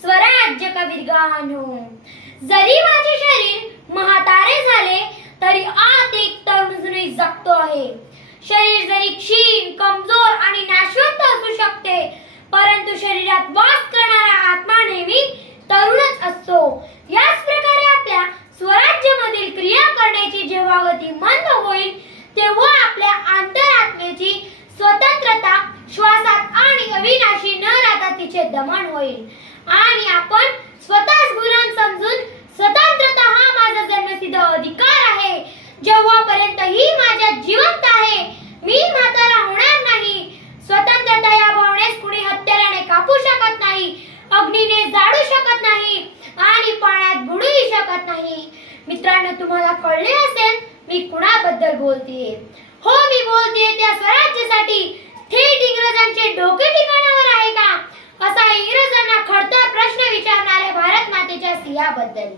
स्वराज्य का वीरगानो. जरी माझे शरीर महातारे झाले तरी आत एक तरुण जुनी जगतो आहे. शरीर जरी क्षीण, कमजोर आणि नाशवंत असू शकते, परंतु शरीरात वास करणारा आत्मा नेहमी तरुणच असतो. याच प्रकारे आपल्या स्वराज्यामधील क्रिया करण्याची जेव्हा गती मंद होईल, तेव्हा आपल्या अंतरात्म्याची स्वतंत्रता श्वासात आणि अविनाशी न राहता तिचे दमन होईल आणि आपण स्वतःच गुलाम समजून स्वतंत्रता हा माझा जन्मसिद्ध अधिकार आहे. जेव्हापर्यंत ही माझ्या जिवंत आहे, मी म्हातारा होणार नाही. स्वतंत्रता या भावनेस कुणी हत्याराने कापू शकत नाही, अग्नीने जाळू शकत नाही आणि पाण्यात बुडूही शकत नाही. मित्रांनो, तुम्हाला कळले असेल मी कुणाबद्दल बोलतेय. हो, मी बोलतेय त्या स्वराज्यासाठी. थेट इंग्रजांचे डोके ठिकाणावर आहे का, असा इंग्रजांना खडतर प्रश्न विचारणाऱ्या भारत मातेच्या सिंहाबद्दल.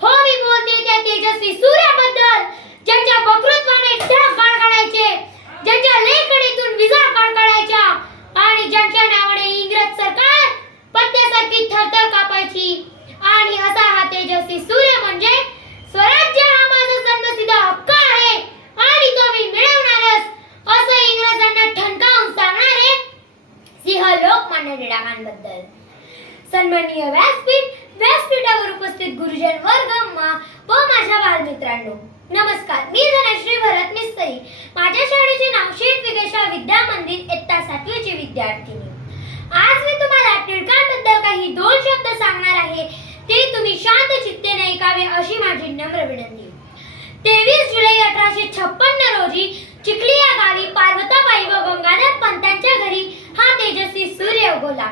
हो, मी बोलतेय त्या तेजस्वी सूर्याबद्दल, ज्यांच्या वक्तृत्वाने ढग गडगडायचे, ज्यांच्या लेखणीतून विजा कडकडायच्या आणि ज्यांच्या नावाने इंग्रज सरकार पत्त्यासारखी थरथर कापायची. आणि असा हा तेजस्वी सूर्य म्हणजे स्वराज्य हा माझा जन्मसिद्ध हक्क आहे आणि तो मी मिळवणारच, असं इंग्रजांना ठणकावून सांगणारे सिंह लोकमान्य टिळकांबद्दल. सन्माननीय व्यासपीठावर उपस्थित गुरुजन वर्ग व माझ्या बालमित्रांनो, नमस्कार. मी धनश्री भरत मिस्त्री. माझ्या शाळेचे नाव शेठ विगेशा विद्या मंदिर, इयत्ता 7वीची विद्यार्थिनी. आज मी तुम्हाला टिळकांबद्दल काही 2 शब्द सांगणार आहे. ते तुम्ही शांत चित्तेने ऐकावे अशी माझी नम्र विनंती. 23 जुलै 1856 रोजी चिखली या गावी पार्वताबाई व गंगाधर पंतांच्या घरी हा तेजस्वी सूर्य उगवला.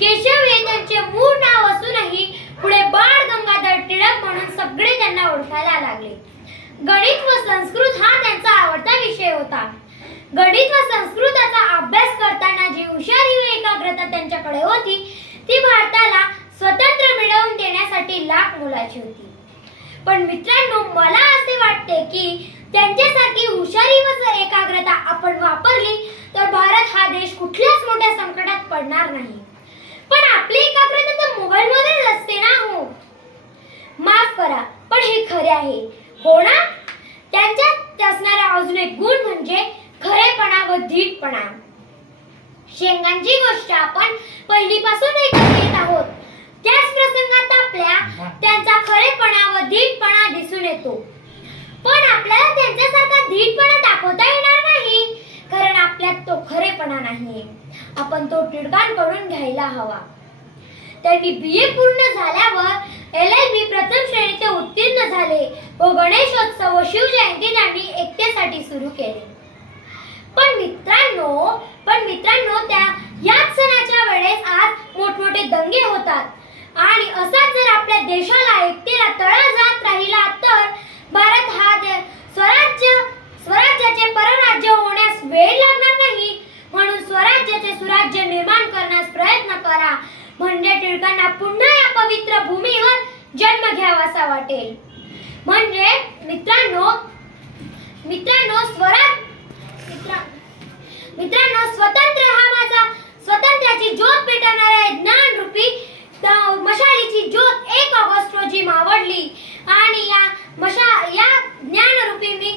केशव हे त्यांचे मूळ नाव असूनही पुढे बाळ गंगाधर टिळक म्हणून सगळे त्यांना ओळखायला लागले. गणित व संस्कृत हा त्यांचा आवडता विषय होता. गणित व संस्कृताचा अभ्यास करताना जी हुशारी व एकाग्रता त्यांच्याकडे होती, ती भारताला स्वतंत्र मिळवून देण्यासाठी लाख मोलाची होती. पण मित्रांनो, मला असे वाटते की त्यांच्यासारखी हुशारी व एकाग्रता आपण वापरली तर भारत हा देश कुठल्याच मोठ्या संकटात पडणार नाही. पण आपली एकाग्रता तर मोबाईल मध्येच असते ना. हो, माफ करा, पण हे खरे आहे. हो ना? त्यांच्यात असणारा अजून एक गुण म्हणजे खरेपणा व धीटपणा. शेंगांची गोष्ट आपण पहिलीपासून ऐकत येत आहोत. त्याच प्रसंगात आपल्या त्यांचा खरेपणा व धीटपणा दिसून येतो. पण आपल्याला त्यांच्यासारखा धीटपणा दाखवता येणार नाही, कारण आपल्यात तो खरेपणा नाही. आपण तो टिळकांकडून घ्यायला हवा. त्यांनी BA पूर्ण झाल्यावर LLB प्रथम श्रेणीचे उत्तीर्ण झाले व गणेशोत्सव व शिवजयंती त्यांनी एकतेसाठी सुरू केले. पण मित्रांनो त्या याच सणाच्या वेळेस आज मोठमोठे दंगे होतात आणि असा जर आपल्या देशाला एकतेला तडा जात राहिला तर भारत हा स्वराज्याचे परराज्य होण्यास वेळ लागणार नाही. म्हणून स्वराज्याचे सुराज्य निर्माण करण्यास प्रयत्न करा, म्हणजे टिळकांना पुन्हा या पवित्र भूमीवर जन्म घ्यावासा वाटेल. म्हणजे मित्रांनो स्वतंत्र हा माझा स्वतंत्राची ज्योत पेटवणाऱ्या ज्ञान रूपी